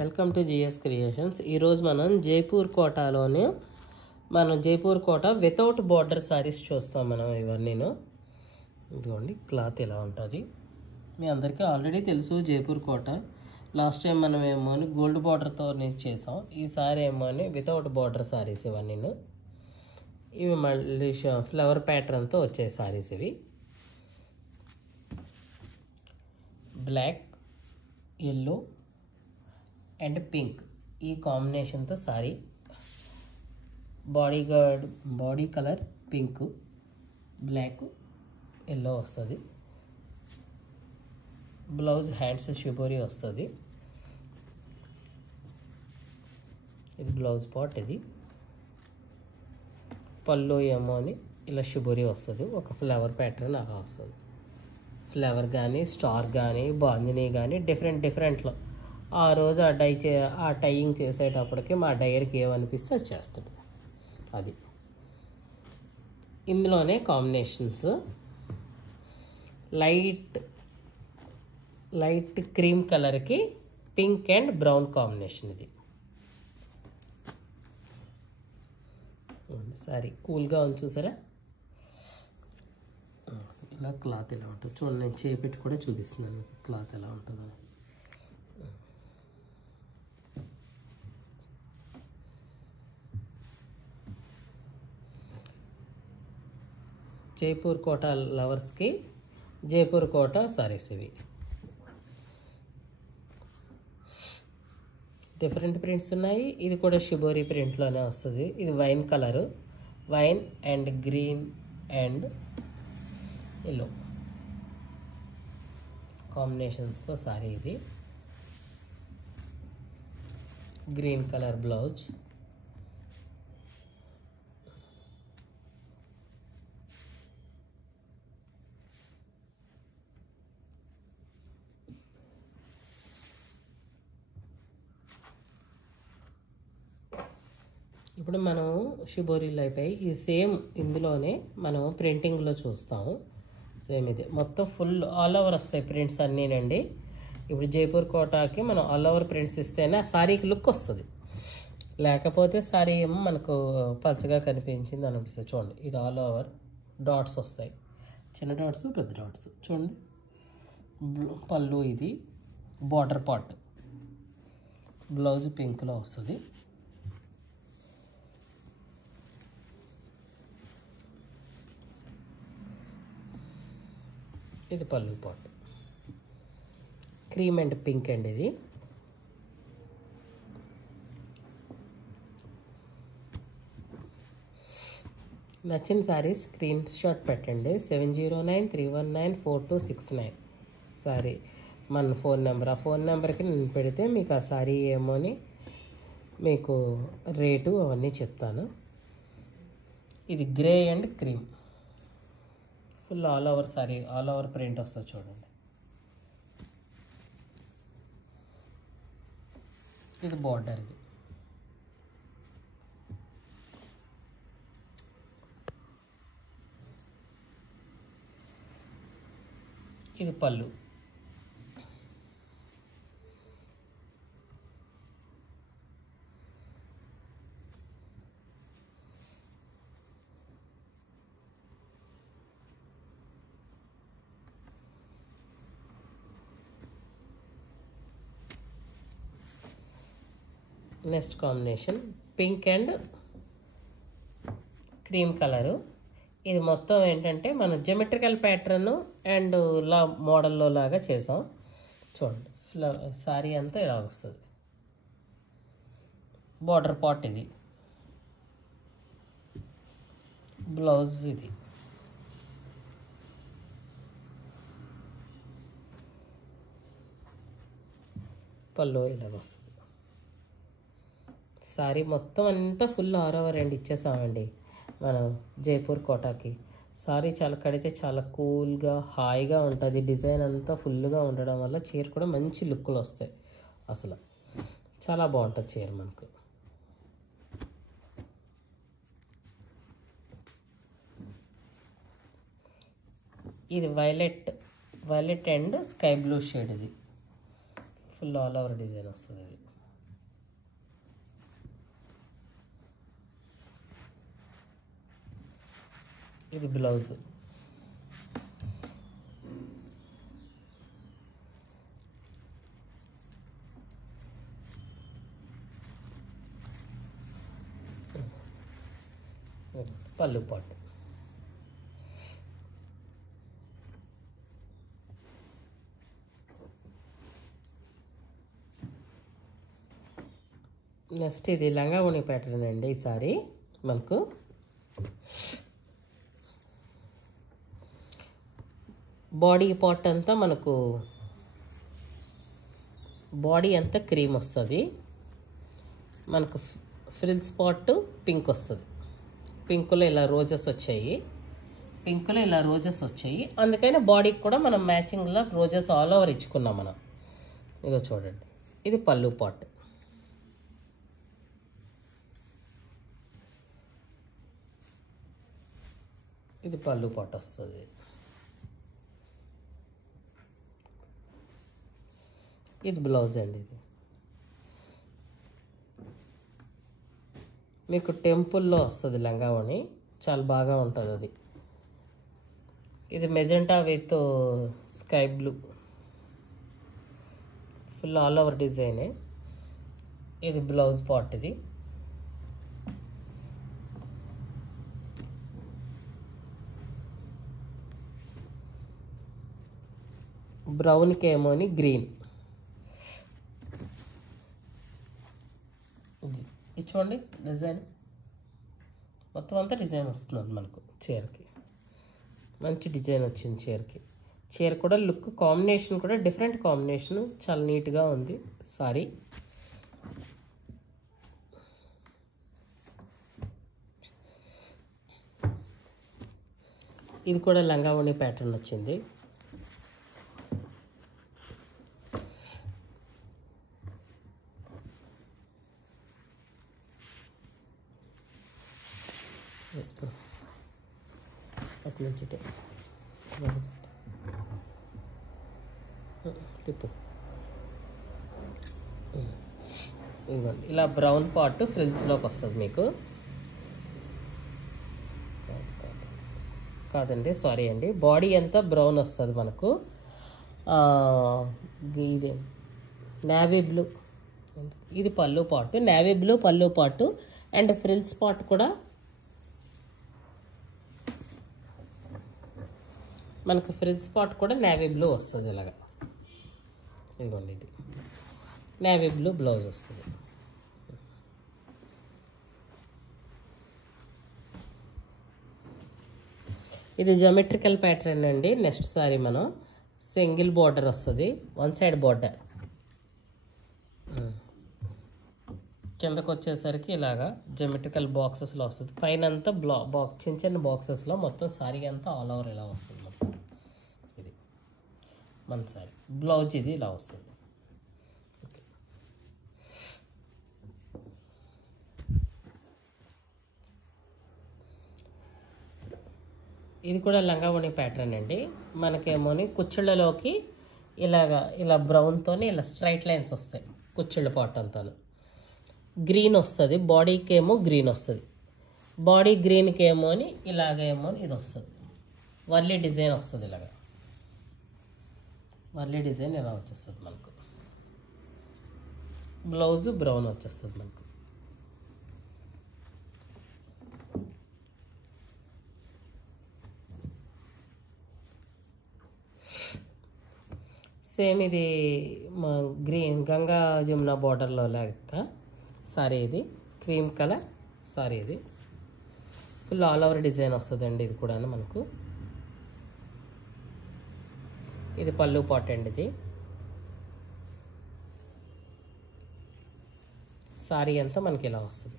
Welcome to GS Creations. ఈరోజు మనం జైపూర్ కోటాలోనే జైపూర్ కోట వితౌట్ బార్డర్ సారీస్ చూస్తాం. మనం ఇవన్నీను ఇదిగోండి, క్లాత్ ఇలా ఉంటుంది. మీ అందరికీ ఆల్రెడీ తెలుసు జైపూర్ కోట. లాస్ట్ టైం మనం ఏమో అని గోల్డ్ బార్డర్తో చేసాం. ఈసారి ఏమో అని వితౌట్ బార్డర్ సారీస్ ఇవన్నీను. ఇవి మళ్ళీ ఫ్లవర్ ప్యాటర్న్తో వచ్చే సారీస్. ఇవి బ్లాక్, ఎల్లో అండ్ పింక్ ఈ కాంబినేషన్తో sari. Body colour pink, black, yellow వస్తుంది. బ్లౌజ్ హ్యాండ్స్ షిబోరి వస్తుంది. ఇది బ్లౌజ్ పార్ట్. ఇది పళ్ళు ఏమో అని ఇలా షిబోరి వస్తుంది. ఒక ఫ్లవర్ ప్యాటర్న్ అలా వస్తుంది. ఫ్లవర్ కానీ, స్టార్ కానీ, బాందిని కానీ డిఫరెంట్లో ఆ రోజు ఆ టైయింగ్ చేసేటప్పటికి మా డైర్కి ఏమనిపిస్తే అది చేస్తాడు. అది ఇందులోనే కాంబినేషన్స్ లైట్ క్రీమ్ కలర్కి పింక్ అండ్ బ్రౌన్ కాంబినేషన్. ఇది సారీ కూల్గా ఉంది చూసారా. ఇలా క్లాత్ ఎలా ఉంటుంది చూడండి. నేను చేపెట్టి కూడా చూపిస్తున్నాను మీకు క్లాత్ ఎలా ఉంటుందో. జైపూర్ కోట లవర్స్కి జైపూర్ కోట సారీస్. ఇవి డిఫరెంట్ ప్రింట్స్ ఉన్నాయి. ఇది కూడా షిబోరి ప్రింట్లోనే వస్తుంది. ఇది wine colour, wine and green and yellow కాంబినేషన్స్తో సారీ. ఇది గ్రీన్ కలర్ బ్లౌజ్, ఇప్పుడు మనం షిబోరీలు అయిపోయి ఈ సేమ్ ఇందులోనే మనం ప్రింటింగ్లో చూస్తాము. సేమ్ ఇది మొత్తం ఫుల్ ఆల్ ఓవర్ వస్తాయి ప్రింట్స్ అన్నీనండి. ఇప్పుడు జైపూర్ కోటాకి మనం ఆల్ ఓవర్ ప్రింట్స్ ఇస్తేనే ఆ శారీకి లుక్ వస్తుంది. లేకపోతే శారీ ఏమో మనకు పలచగా కనిపించింది అనిపిస్తుంది. చూడండి, ఇది ఆల్ ఓవర్ డాట్స్ వస్తాయి. చిన్న డాట్స్, పెద్ద డాట్స్. చూడండి, పళ్ళు ఇది బార్డర్ పార్ట్. బ్లౌజ్ పింక్లో వస్తుంది. ఇది పళ్ళు part. Cream and pink and ఇది. నచ్చిన శారీస్ స్క్రీన్ షాట్ పెట్టండి. 7093194269 సారీ మన ఫోన్ నెంబర్. ఆ ఫోన్ నెంబర్కి నేను పెడితే మీకు ఆ శారీ ఏమో అని మీకు రేటు అవన్నీ చెప్తాను. ఇది grey and cream full all over sorry, all over print వస్తుంది చూడండి. ఇది బార్డర్. ఇది పళ్ళు. Next combination pink and cream colour. ఇది మొత్తం ఏంటంటే మనం జియోమెట్రికల్ ప్యాటర్న్ అండ్ మోడల్లో లాగా చేసాం. చూడండి, సారీ అంతా ఇలా వస్తుంది. బార్డర్ పార్ట్ ఇది. బ్లౌజ్ ఇది. పళ్ళు ఇలా వస్తుంది. సారీ మొత్తం అంతా ఫుల్ ఆల్ ఓవర్ అండ్ ఇచ్చేసామండి మనం జైపూర్ కోటాకి. సారీ చాలా కడితే చాలా కూల్గా హాయిగా ఉంటుంది. డిజైన్ అంతా ఫుల్గా ఉండడం వల్ల చీర కూడా మంచి లుక్లు వస్తాయి. అసలు చాలా బాగుంటుంది చీర మనకు. ఇది violet and sky blue shade. ఇది ఫుల్ ఆల్ ఓవర్ డిజైన్ వస్తుంది. ఇది ఇది బ్లౌజ్. పళ్ళు పాటు. నెక్స్ట్ ఇది లంగా ఓణి ప్యాటర్న్ అండి. ఈసారి మనకు బాడీ పార్ట్ అంతా మనకు బాడీ అంతా క్రీమ్ వస్తుంది. మనకు ఫ్రిల్స్ పార్ట్ పింక్ వస్తుంది. పింక్లో ఇలా రోజెస్ వచ్చాయి. అందుకని బాడీకి కూడా మనం మ్యాచింగ్లో రోజెస్ ఆల్ ఓవర్ ఇచ్చుకున్నాం మనం. ఇగో చూడండి, ఇది పళ్ళు పార్ట్. ఇది పళ్ళు పార్ట్ వస్తుంది. ఇది బ్లౌజ్ అండి. ఇది మీకు టెంపుల్లో వస్తుంది లంగావని, చాలా బాగా ఉంటుంది అది. ఇది magenta with sky blue, full all over డిజైనే. ఇది బ్లౌజ్ పార్ట్. ఇది బ్రౌన్కి ఏమో అని గ్రీన్. ఇది చూడండి డిజైన్, మొత్తం అంతా డిజైన్ వస్తుంది మనకు. చీరకి మంచి డిజైన్ వచ్చింది. చీర కూడా లుక్ కాంబినేషన్ కూడా డిఫరెంట్ కాంబినేషన్, చాలా నీట్గా ఉంది సారీ. ఇది కూడా లంగా ఓణి ప్యాటర్న్ వచ్చింది. అటు నుంచి తిప్పు. ఇదిగోండి, ఇలా బ్రౌన్ పార్ట్ ఫ్రిల్స్లోకి వస్తుంది మీకు. కాదండి, సారీ అండి, బాడీ అంతా బ్రౌన్ వస్తుంది మనకు. ఇది నేవీ బ్లూ. ఇది పళ్ళు పార్ట్, నేవీ బ్లూ పళ్ళు పార్ట్. అండ్ ఫ్రిల్స్ పార్ట్ కూడా మనకు ఫ్రిల్స్ పార్ట్ కూడా నేవీ బ్లూ వస్తుంది. ఇలాగా ఇదిగోండి, ఇది నేవీ బ్లూ బ్లౌజ్ వస్తుంది. ఇది జామెట్రికల్ ప్యాటర్న్ అండి. నెక్స్ట్ సారీ మనం సింగిల్ బార్డర్ వస్తుంది, వన్ సైడ్ బార్డర్. కిందకు వచ్చేసరికి ఇలాగా జామెట్రికల్ బాక్సెస్లో వస్తుంది. పైన అంతా చిన్న చిన్న బాక్సెస్లో మొత్తం సారీ అంతా ఆల్ ఓవర్ ఇలా వస్తుంది మొత్తం. ఇది మన సారీ బ్లౌజ్. ఇది ఇలా వస్తుంది. ఇది కూడా లంగావోణి ప్యాటర్న్ అండి. మనకేమోని కుచ్చిళ్ళలోకి ఇలా బ్రౌన్తోని ఇలా స్ట్రైట్ లైన్స్ వస్తాయి. కుచ్చిళ్ళ పార్ట్ అంతాను గ్రీన్ వస్తుంది. బాడీకి ఏమో గ్రీన్ వస్తుంది. బాడీ గ్రీన్కి ఏమో అని ఇలాగేమో అని ఇది వస్తుంది. వర్లీ డిజైన్ వస్తుంది. ఇలాగా వర్లీ డిజైన్ ఇలా వచ్చేస్తుంది మనకు. బ్లౌజ్ బ్రౌన్ వచ్చేస్తుంది మనకు. సేమ్ ఇది గ్రీన్ గంగా జమున బార్డర్లో లెక్క సారీ. ఇది క్రీమ్ కలర్ సారీ. ఇది ఫుల్ ఆల్ ఓవర్ డిజైన్ వస్తుందండి. ఇది కూడా మనకు. ఇది పళ్ళు పార్ట్ అండి. ఇది సారీ అంతా మనకి ఇలా వస్తుంది.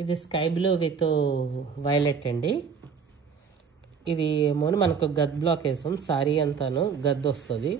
ఇది స్కై బ్లూ విత్ వైలెట్ అండి. ఇది ఏమో మనకు గద్ బ్లాక్ వేసాం. సారీ అంతాను గద్ద వస్తుంది.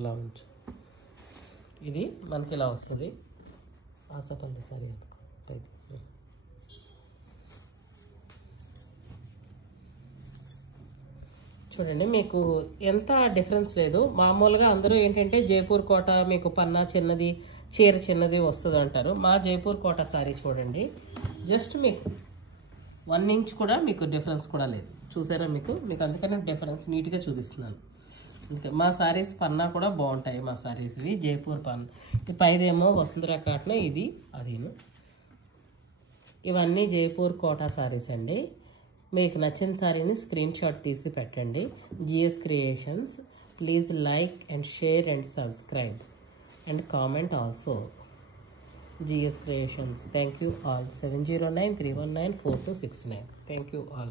ఇలా ఉంచు. ఇది మనకి ఇలా వస్తుంది. ఆసపల్లి సారీ అనుకో ఇది. చూడండి మీకు ఎంత డిఫరెన్స్ లేదు. మామూలుగా అందరూ ఏంటంటే జైపూర్ కోట మీకు పన్నా చిన్నది, చీర చిన్నది వస్తుంది అంటారు. మా జైపూర్ కోట సారీ చూడండి, జస్ట్ మీకు 1 ఇంచ్ కూడా మీకు డిఫరెన్స్ కూడా లేదు. చూసారా మీకు అందుకనే డిఫరెన్స్ నీట్గా చూపిస్తున్నాను. అందుకే మా సారీస్ పన్నా కూడా బాగుంటాయి. మా సారీస్వి జైపూర్ పన్నా. ఈ పైదేమో వసుంధర కాటన్, ఇది అదిను. ఇవన్నీ జైపూర్ కోట సారీస్ అండి. మీకు నచ్చిన సారీని స్క్రీన్ షాట్ తీసి పెట్టండి. GS Creations. Please like and share and subscribe and comment also. GS Creations. Thank you all. 7093194 269. Thank you all.